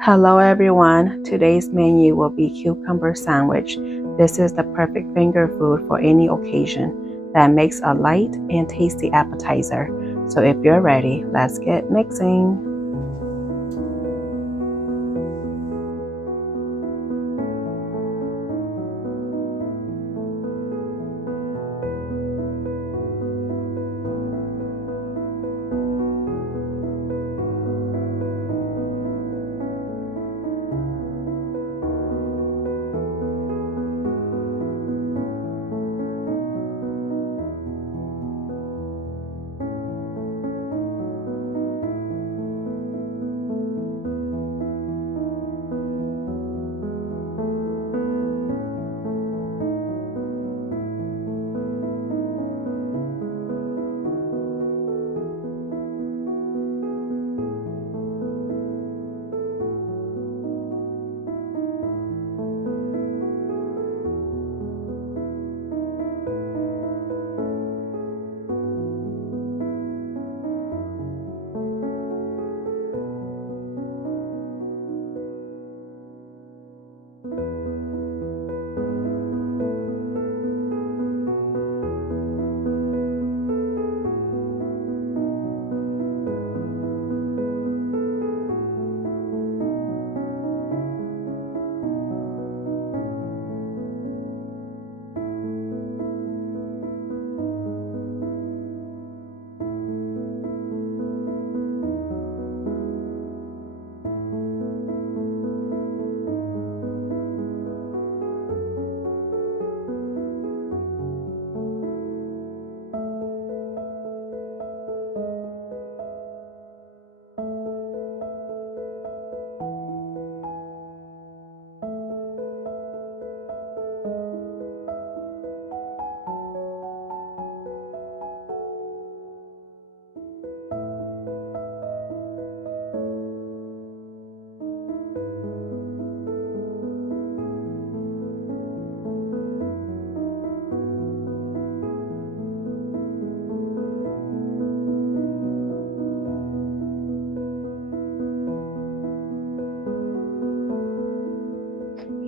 Hello everyone, today's menu will be cucumber sandwich. This is the perfect finger food for any occasion that makes a light and tasty appetizer. So if you're ready, let's get mixing.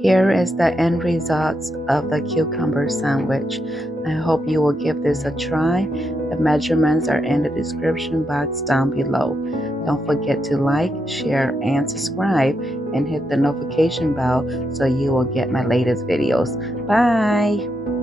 Here is the end results of the cucumber sandwich. I hope you will give this a try. The measurements are in the description box down below. Don't forget to like, share, and subscribe, and hit the notification bell so you will get my latest videos. Bye!